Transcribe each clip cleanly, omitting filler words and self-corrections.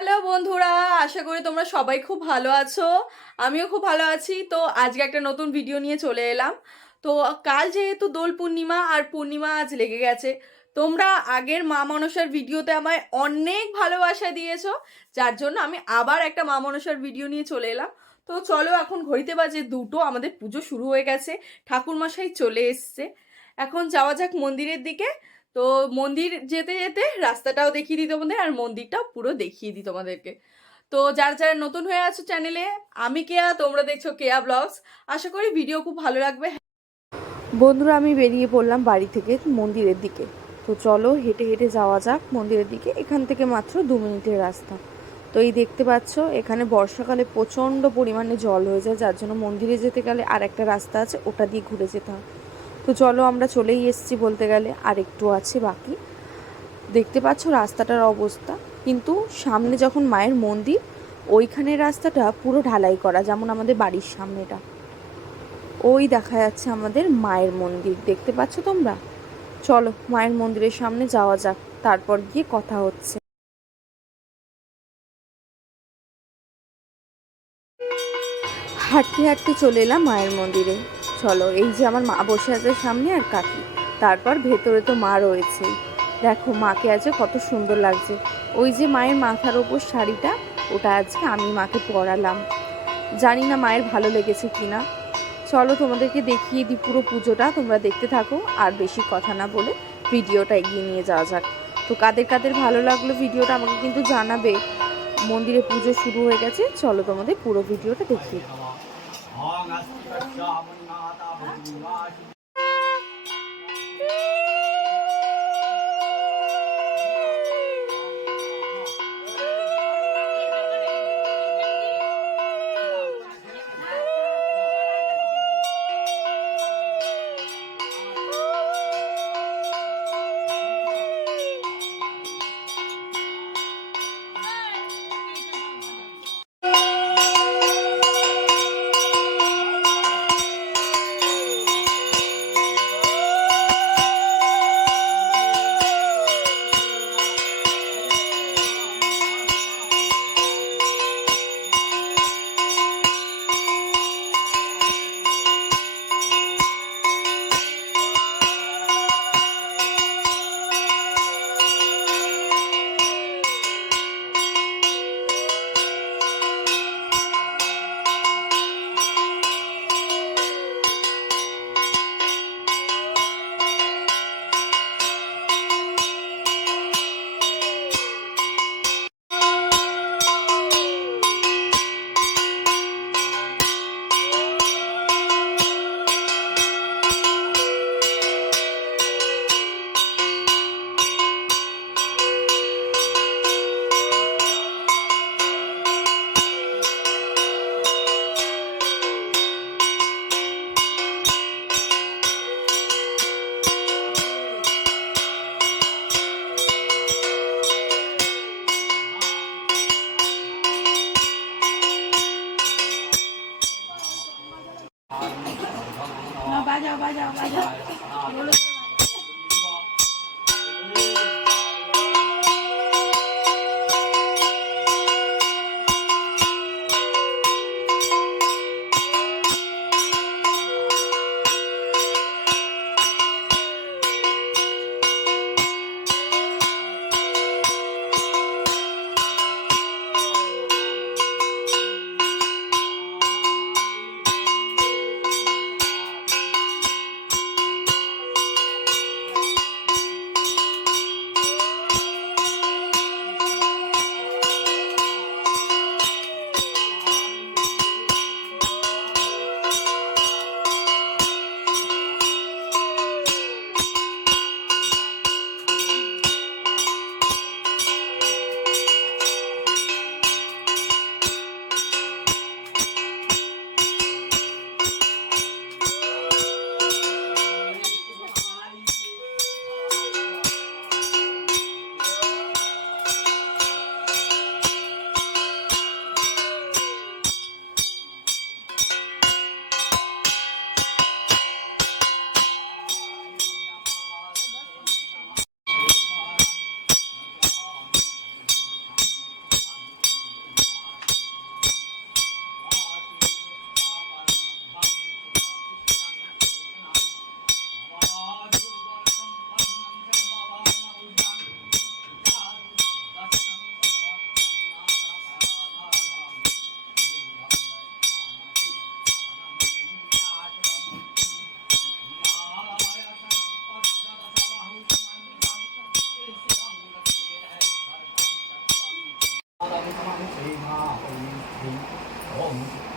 Hello বন্ধুরা, আশা করি তোমরা সবাই খুব ভালো আছো। আমিও খুব ভালো আছি। তো আজকে একটা নতুন ভিডিও নিয়ে চলে এলাম। তো কাল যেহেতু দোল পূর্ণিমা, আর পূর্ণিমা আজ লেগে গেছে। তোমরা আগের মা মনসার ভিডিওতে আমায় অনেক ভালোবাসা দিয়েছো, যার জন্য আমি আবার একটা মা মনসার ভিডিও নিয়ে চলে এলাম। তো চলো, এখন ঘড়িতে বাজে 2টো, আমাদের পুজো শুরু হয়ে গেছে, ঠাকুরমশাই চলে এসছে। এখন যাওয়া যাক মন্দিরের দিকে। তো মন্দির যেতে যেতে রাস্তাটাও দেখিয়ে দিই তোমাদের, আর মন্দিরটাও পুরো দেখিয়ে দিই তোমাদেরকে। তো যারা যারা নতুন হয়ে আছো চ্যানেলে, আমি কেয়া, তোমরা দেখছো কেয়া ব্লগস। আশা করি ভিডিও খুব ভালো লাগবে। বন্ধুরা, আমি বেরিয়ে পড়লাম বাড়ি থেকে মন্দিরের দিকে। তো চলো হেঁটে হেঁটে যাওয়া যাক মন্দিরের দিকে। এখান থেকে মাত্র 2 মিনিটের রাস্তা। তো এই দেখতে পাচ্ছ, এখানে বর্ষাকালে প্রচণ্ড পরিমাণে জল হয়ে যায়, যার জন্য মন্দিরে যেতে গেলে আর একটা রাস্তা আছে, ওটা দিয়ে ঘুরে যেতে হয়। তো চলো, আমরা চলেই এসেছি বলতে গেলে, আর একটু আছে বাকি। দেখতে পাচ্ছ রাস্তাটার অবস্থা। কিন্তু সামনে যখন মায়ের মন্দির, ওইখানের রাস্তাটা পুরো ঢালাই করা, যেমন আমাদের বাড়ির সামনেটা। ওই দেখা যাচ্ছে আমাদের মায়ের মন্দির, দেখতে পাচ্ছ তোমরা। চলো মায়ের মন্দিরের সামনে যাওয়া যাক, তারপর গিয়ে কথা হচ্ছে। হাঁটতে হাঁটতে চলে এলাম মায়ের মন্দিরে। চলো, এই যে আমার মা বসে আছে সামনে, আর কাকি। তারপর ভেতরে তো মা রয়েছে। দেখো মাকে আজকে কত সুন্দর লাগছে। ওই যে মায়ের মাথার ওপর শাড়িটা, ওটা আজকে আমি মাকে পরালাম। জানি না মায়ের ভালো লেগেছে কিনা। চলো তোমাদেরকে দেখিয়ে দিই পুরো পুজোটা, তোমরা দেখতে থাকো। আর বেশি কথা না বলে ভিডিওটা এগিয়ে নিয়ে যাওয়া যাক। তো কাদের কাদের ভালো লাগলো ভিডিওটা আমাকে কিন্তু জানাবে। মন্দিরে পুজো শুরু হয়ে গেছে, চলো তোমাদের পুরো ভিডিওটা দেখিয়ে দিই। বাজাও বাজাও বাজাও।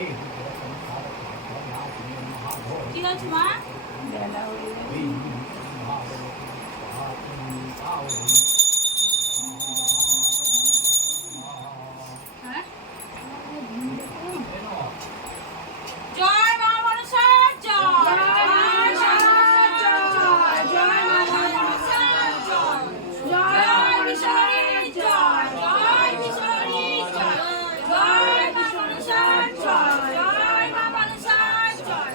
কি হচ্ছে মা? হ্যাঁ? জয় মা মনসা জয়, জয় মা মনসা জয়, জয় মা মনসা জয়, জয় বিশ্বরী জয়, জয় বিশ্বরী জয়, জয় মা মনসা জয়, জয় মা মনসা জয়।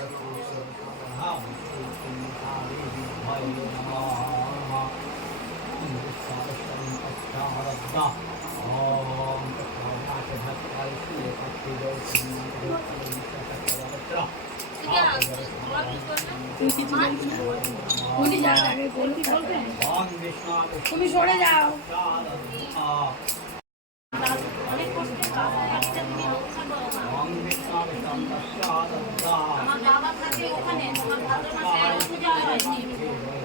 তুমি সরে যাও। অনেক কষ্টের বাবা, একটা তুমি রক্ষা করো মা। আমার বাবা থাকে ওখানে, তোমার ভাদ্র মাসে পূজা হয়।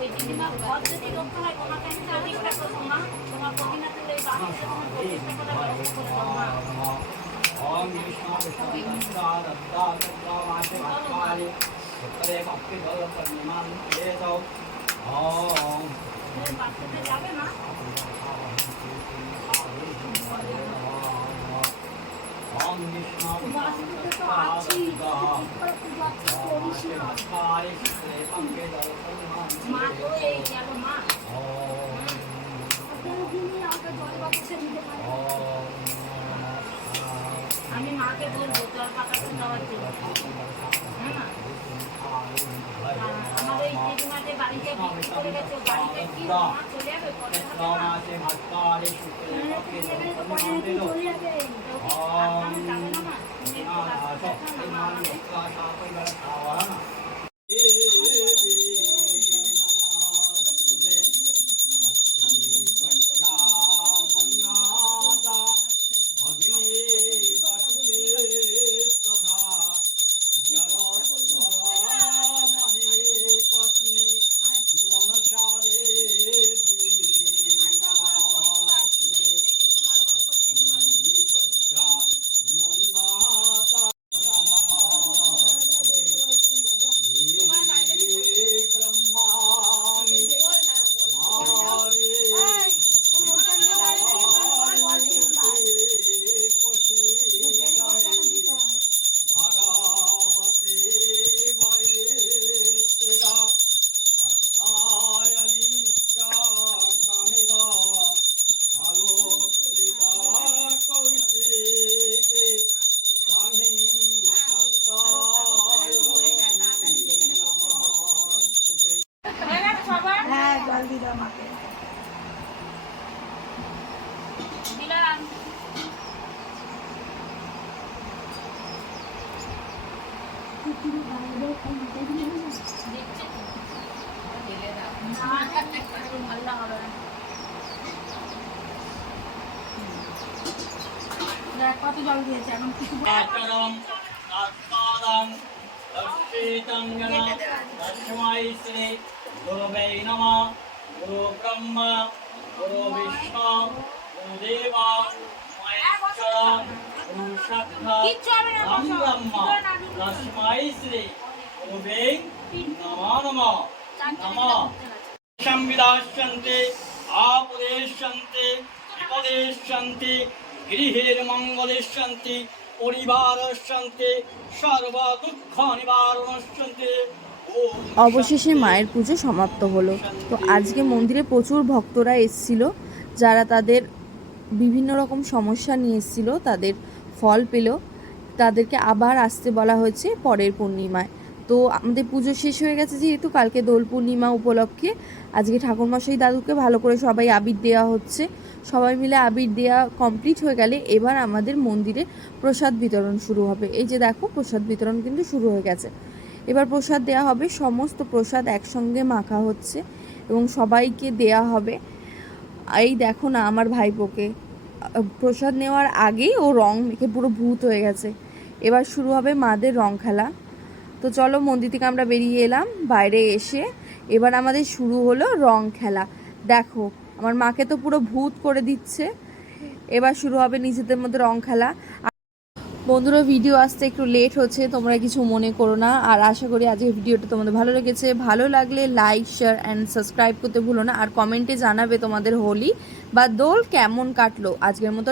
ওই দিদিমা ঘর যদি রক্ষা হয়, তোমাকে আমি প্রতিষ্ঠা করবো মা। তোমার প্রতিমাতে ওই বাড়িতে তোমার প্রতিষ্ঠা করার ব্যবস্থা করে দাও মা। তুমি বাথরুমে যাবে মা? বাথরুমে তো আছি, মা তো এই গেল মা। আমি মাকে বলবো জল পাকাতে দেওয়ার জন্য। হ্যাঁ মা? আমার ওই দিদিমাদের বাড়িতে বিক্রি করে গেছে, বাড়িতে কি মা চলে যাবে পরে হবে মা? যাবে না মা? তুমি একটু রাস্তা দেখাও না মা আমাকে। হ্যাঁ জল দিল আমাকে দিলাম। কত জল দিয়েছে এখন কিছু गुरुवे नमः गुरु ब्रह्मा गुरु विष्णु गुरु देवा महेश्वर गुरु साक्षात् ब्रह्मा तस्मै श्री गुरुवे नमः नमः नमः संविदास्यन्ते आपदेश्यन्ते विपदेश्यन्ते गृहेर मंगलेश्यन्ते परिवारस्यन्ते सर्व दुःख निवारणस्यन्ते। অবশেষে মায়ের পুজো সমাপ্ত হলো। তো আজকে মন্দিরে প্রচুর ভক্তরা এসেছিল, যারা তাদের বিভিন্ন রকম সমস্যা নিয়ে এসেছিল, তাদের ফল পেল। তাদেরকে আবার আসতে বলা হয়েছে পরের পূর্ণিমায়। তো আমাদের পুজো শেষ হয়ে গেছে, যেহেতু কালকে দোল পূর্ণিমা উপলক্ষে আজকে ঠাকুরমশাই দাদুকে ভালো করে সবাই আবির দেওয়া হচ্ছে। সবাই মিলে আবির দেওয়া কমপ্লিট হয়ে গেলে এবার আমাদের মন্দিরে প্রসাদ বিতরণ শুরু হবে। এই যে দেখো, প্রসাদ বিতরণ কিন্তু শুরু হয়ে গেছে। এবার প্রসাদ দেওয়া হবে, সমস্ত প্রসাদ একসঙ্গে মাখা হচ্ছে এবং সবাইকে দেয়া হবে। এই দেখো না আমার ভাইপোকে, প্রসাদ নেওয়ার আগেই ও রং মেখে পুরো ভূত হয়ে গেছে। এবার শুরু হবে মাদের রং খেলা। তো চলো, মন্দির থেকে আমরা বেরিয়ে এলাম, বাইরে এসে এবার আমাদের শুরু হলো রং খেলা। দেখো আমার মাকে তো পুরো ভূত করে দিচ্ছে। এবার শুরু হবে নিজেদের মধ্যে রং খেলা। বন্ধুরা ভিডিও আসতে একটু লেট হচ্ছে, তোমরা কিছু মনে করো না। আর আশা করি আজকের ভিডিওটা তোমাদের ভালো লেগেছে। ভালো লাগলে লাইক, শেয়ার অ্যান্ড সাবস্ক্রাইব করতে ভুলো না। আর কমেন্টে জানাবে তোমাদের হোলি বা দোল কেমন কাটলো। আজকের মতো